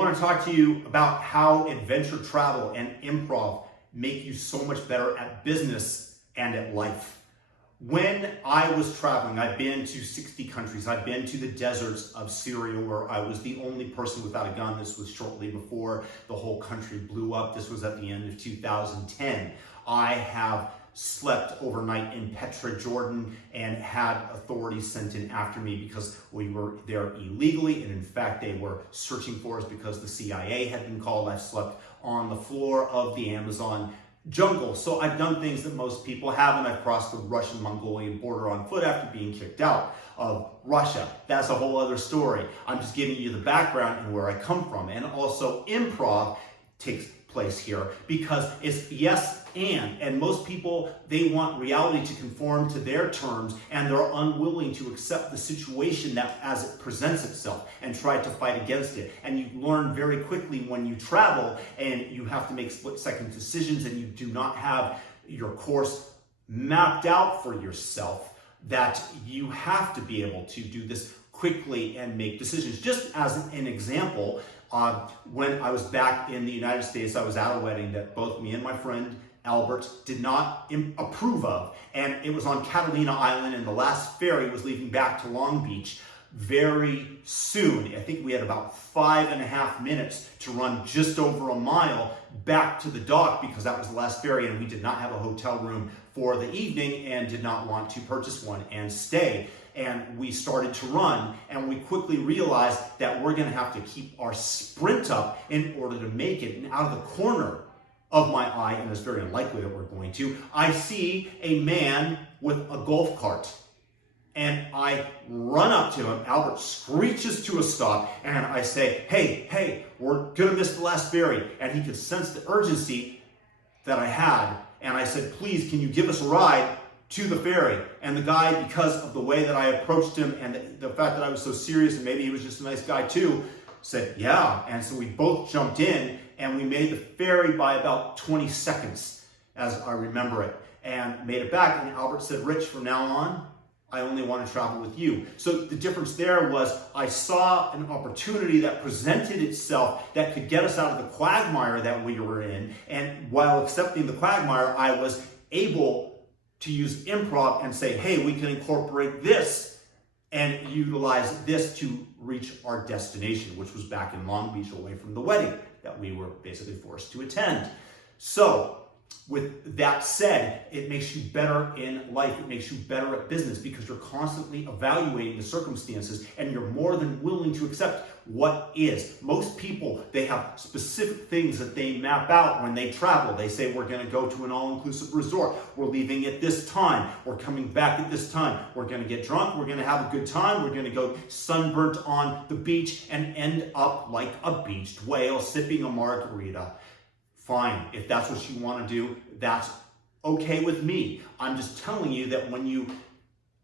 want to talk to you about how adventure travel and improv make you so much better at business and at life. When I was traveling, I've been to 60 countries. I've been to the deserts of Syria where I was the only person without a gun. This was shortly before the whole country blew up. This was at the end of 2010. I have slept overnight in Petra, Jordan, and had authorities sent in after me because we were there illegally. And in fact, they were searching for us because the CIA had been called. I've slept on the floor of the Amazon jungle. So I've done things that most people haven't. I've crossed the Russian-Mongolian border on foot after being kicked out of Russia. That's a whole other story. I'm just giving you the background and where I come from. And also improv takes place here because it's yes and most people, they want reality to conform to their terms, and they're unwilling to accept the situation that as it presents itself and try to fight against it. And you learn very quickly when you travel and you have to make split-second decisions and you do not have your course mapped out for yourself, that you have to be able to do this quickly and make decisions. Just as an example, when I was back in the United States, I was at a wedding that both me and my friend Albert did not approve of, and it was on Catalina Island, and the last ferry was leaving back to Long Beach very soon. I think we had about 5.5 minutes to run just over a mile back to the dock because that was the last ferry, and we did not have a hotel room for the evening and did not want to purchase one and stay. And we started to run, and we quickly realized that we're going to have to keep our sprint up in order to make it. And out of the corner of my eye, and it's very unlikely that we're going to, I see a man with a golf cart. And I run up to him. Albert screeches to a stop, and I say, hey, we're going to miss the last ferry. And he could sense the urgency that I had. And I said, please, can you give us a ride to the ferry? And the guy, because of the way that I approached him and the fact that I was so serious, and maybe he was just a nice guy too, said, yeah. And so we both jumped in, and we made the ferry by about 20 seconds, as I remember it, and made it back. And Albert said, Rich, from now on, I only want to travel with you. So the difference there was I saw an opportunity that presented itself that could get us out of the quagmire that we were in. And while accepting the quagmire, I was able to use improv and say, hey, we can incorporate this and utilize this to reach our destination, which was back in Long Beach away from the wedding that we were basically forced to attend. So with that said, it makes you better in life. It makes you better at business because you're constantly evaluating the circumstances and you're more than willing to accept what is. Most people, they have specific things that they map out when they travel. They say, we're going to go to an all-inclusive resort. We're leaving at this time. We're coming back at this time. We're going to get drunk. We're going to have a good time. We're going to go sunburnt on the beach and end up like a beached whale sipping a margarita. Fine, if that's what you want to do, that's okay with me. I'm just telling you that when you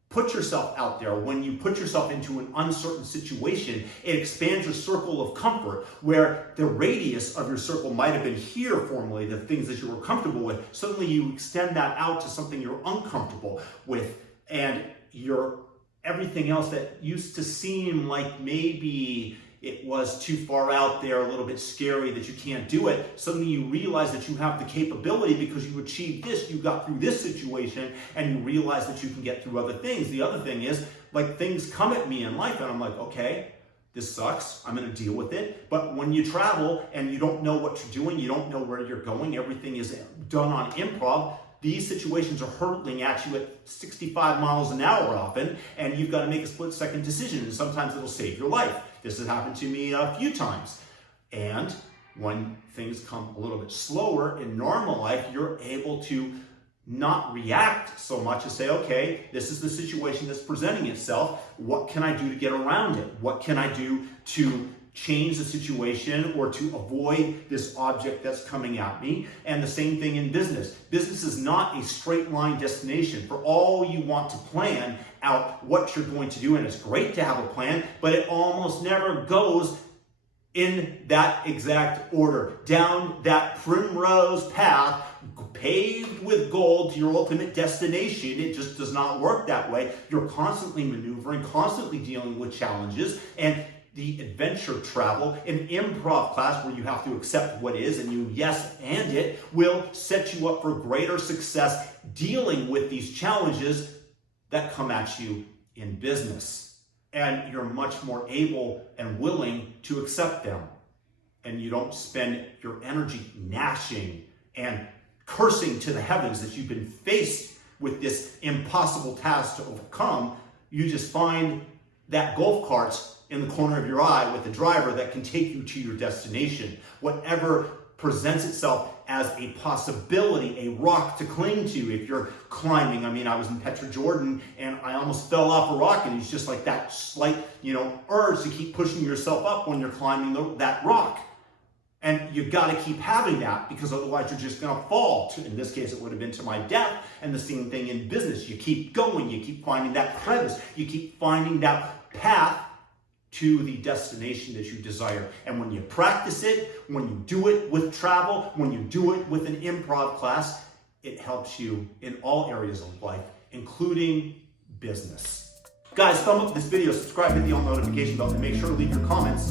put yourself out there, when you put yourself into an uncertain situation, it expands your circle of comfort, where the radius of your circle might have been here formerly, the things that you were comfortable with. Suddenly you extend that out to something you're uncomfortable with, and everything else that used to seem like maybe it was too far out there, a little bit scary that you can't do it. Suddenly you realize that you have the capability because you achieved this, you got through this situation, and you realize that you can get through other things. The other thing is, like, things come at me in life and I'm like, okay, this sucks, I'm gonna deal with it. But when you travel and you don't know what you're doing, you don't know where you're going, everything is done on improv, these situations are hurtling at you at 65 miles an hour often, and you've got to make a split-second decision, and sometimes it'll save your life. This has happened to me a few times. And when things come a little bit slower in normal life, you're able to not react so much as say, okay, this is the situation that's presenting itself. What can I do to get around it? What can I do to change the situation or to avoid this object that's coming at me? And the same thing in business. Business is not a straight line destination. For all you want to plan out what you're going to do, and it's great to have a plan, but it almost never goes in that exact order, down that primrose path, paved with gold to your ultimate destination. It just does not work that way. You're constantly maneuvering, constantly dealing with challenges, and the adventure travel, an improv class where you have to accept what is and you yes and it, will set you up for greater success dealing with these challenges that come at you in business. And you're much more able and willing to accept them. And you don't spend your energy gnashing and cursing to the heavens that you've been faced with this impossible task to overcome. You just find that golf cart's in the corner of your eye with a driver that can take you to your destination. Whatever presents itself as a possibility, a rock to cling to if you're climbing. I mean, I was in Petra, Jordan, and I almost fell off a rock, and it's just like that slight, urge to keep pushing yourself up when you're climbing that rock. And you've got to keep having that, because otherwise you're just going to fall. In this case, it would have been to my death. And the same thing in business. You keep going. You keep finding that crevice. You keep finding that path to the destination that you desire. And when you practice it, when you do it with travel, when you do it with an improv class, it helps you in all areas of life, including business. Guys, thumb up this video, subscribe, hit the all notification bell, and make sure to leave your comments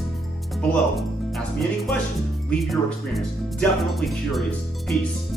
below. Ask me any questions, leave your experience. Definitely curious. Peace.